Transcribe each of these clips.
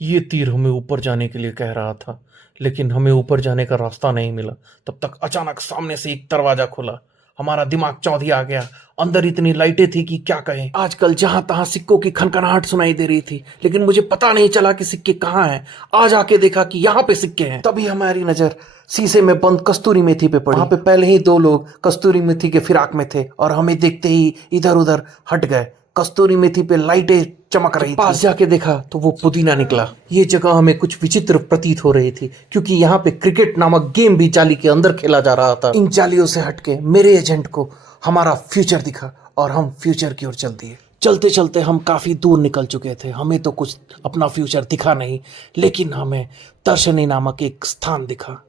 ये तीर हमें ऊपर जाने के लिए कह रहा था, लेकिन हमें ऊपर जाने का रास्ता नहीं मिला। तब तक अचानक सामने से एक दरवाजा खुला। हमारा दिमाग चौंधी आ गया। अंदर इतनी लाइटें थी कि क्या कहें। आजकल जहां तहां सिक्कों की खनखनाहट सुनाई दे रही थी, लेकिन मुझे पता नहीं चला कि सिक्के कहाँ हैं। आज आके देखा कि यहाँ पे सिक्के हैं। तभी हमारी नजर शीशे में बंद कस्तूरी मेथी पे पड़ी। वहां पे पहले ही दो लोग कस्तूरी मेथी के फिराक में थे और हमें देखते ही इधर उधर हट गए। कस्तूरी मेथी पे लाइटें चमक रही थी। पास जाके देखा तो वो पुदीना निकला। ये जगह हमें कुछ विचित्र प्रतीत हो रही थी, क्योंकि यहाँ पे क्रिकेट नामक गेम भी जाली के अंदर खेला जा रहा था। इन जालियों से हटके मेरे एजेंट को हमारा फ्यूचर दिखा और हम फ्यूचर की ओर चल दिए। चलते चलते हम काफी दूर निकल चुके थे। हमें तो कुछ अपना फ्यूचर दिखा नहीं, लेकिन हमें दर्शनी नामक एक स्थान दिखा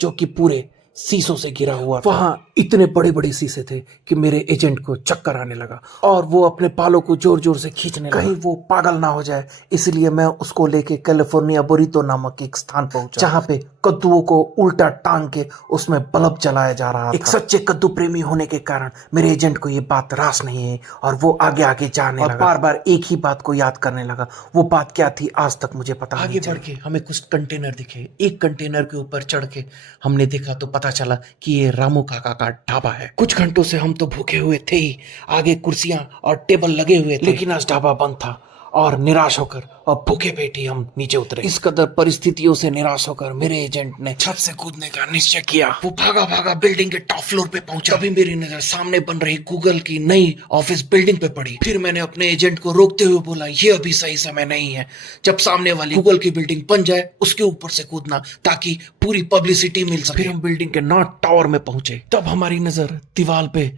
जो कि पूरे शीशों से घिरा हुआ था। वहां इतने बड़े बड़े शीशे थे कि मेरे एजेंट को चक्कर आने लगा और वो अपने बालों को जोर जोर से खींचने लगा। कहीं वो पागल ना हो जाए, इसलिए मैं उसको लेके कैलिफोर्निया बुरीतो नामक एक स्थान पहुंचा, जहां पे कद्दुओं को उल्टा टांग के उसमें बल्ब जलाया जा रहा था। एक सच्चे कद्दू प्रेमी होने के कारण मेरे एजेंट को ये बात रास नहीं है और वो आगे आगे जाने लगा, बार बार एक ही बात को याद करने लगा। वो बात क्या थी आज तक मुझे पता नहीं। आगे बढ़ के हमें कुछ कंटेनर दिखे। एक कंटेनर के ऊपर चढ़ के हमने देखा तो पता चला कि ये रामू काका का ढाबा है। कुछ घंटों से हम तो भूखे हुए थे ही। आगे कुर्सियां और टेबल लगे हुए थे, लेकिन आज ढाबा बंद था और निराश होकर और भूखे पेट ही हम नीचे उतरे। इस कदर परिस्थितियों से निराश होकर मेरे एजेंट ने छत से कूदने का निश्चय किया। वो भागा भागा बिल्डिंग के टॉप फ्लोर पे पहुंचा। तभी मेरी नजर सामने बन रही गूगल की नई ऑफिस बिल्डिंग पे पड़ी। फिर मैंने अपने एजेंट को रोकते हुए बोला, ये अभी सही समय नहीं है। जब सामने वाली गूगल की बिल्डिंग बन जाए उसके ऊपर से कूदना, ताकि पूरी पब्लिसिटी मिल सके। फिर हम बिल्डिंग के नॉर्थ टावर में पहुंचे। तब हमारी नजर दीवार पे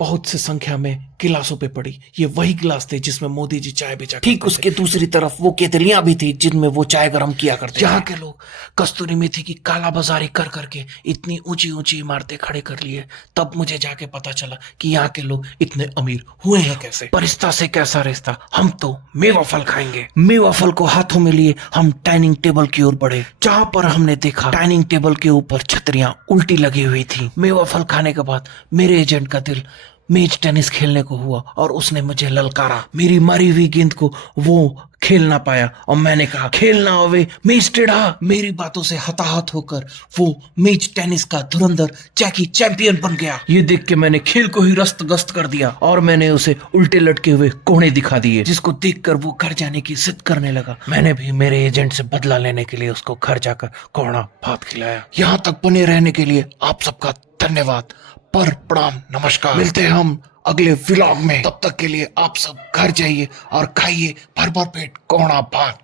बहुत से संख्या में गिलासों पे पड़ी। ये वही गिलास थे जिसमें मोदी जी चाय बेचा। ठीक उसके दूसरी तरफ वो केतलियां भी थी जिनमें वो चाय गर्म किया करते। यहाँ के लोग कस्तूरी मेथी की काला बाजारी कर करके इतनी ऊंची ऊंची इमारतें खड़े कर लिए। तब मुझे जाके पता चला कि यहाँ के लोग इतने अमीर हुए हैं कैसे। परिस्ता से कैसा रिश्ता, हम तो मेवा फल खाएंगे। मेवा फल को हाथों में लिए हम डाइनिंग टेबल की ओर बढ़े, जहां पर हमने देखा डाइनिंग टेबल के ऊपर छतरियां उल्टी लगी हुई थी। मेवा फल खाने के बाद मेरे एजेंट का दिल मेज टेनिस खेलने को हुआ और उसने मुझे ललकारा। मेरी मारी हुई गेंद को वो खेल ना पाया और मैंने कहा, खेलना होवे मेज टेढ़ा। मेरी बातों से हताहत होकर वो मेज टेनिस का धुरंधर जैकी चैंपियन बन गया। ये देख के मैंने खेल को ही रस्त गस्त कर दिया और मैंने उसे उल्टे लटके हुए कोहणे दिखा दिए, जिसको देखकर वो घर जाने की जिद करने लगा। मैंने भी मेरे एजेंट से बदला लेने के लिए उसको घर जाकर कोहड़ा भात खिलाया। यहाँ तक बने रहने के लिए आप सबका धन्यवाद। पर प्रणाम, नमस्कार। मिलते हैं हम अगले व्लॉग में। तब तक के लिए आप सब घर जाइए और खाइए भर भर पेट कोहड़ा भात।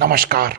नमस्कार।